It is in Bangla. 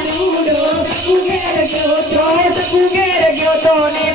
Who get a girl, don't, who get a girl, don't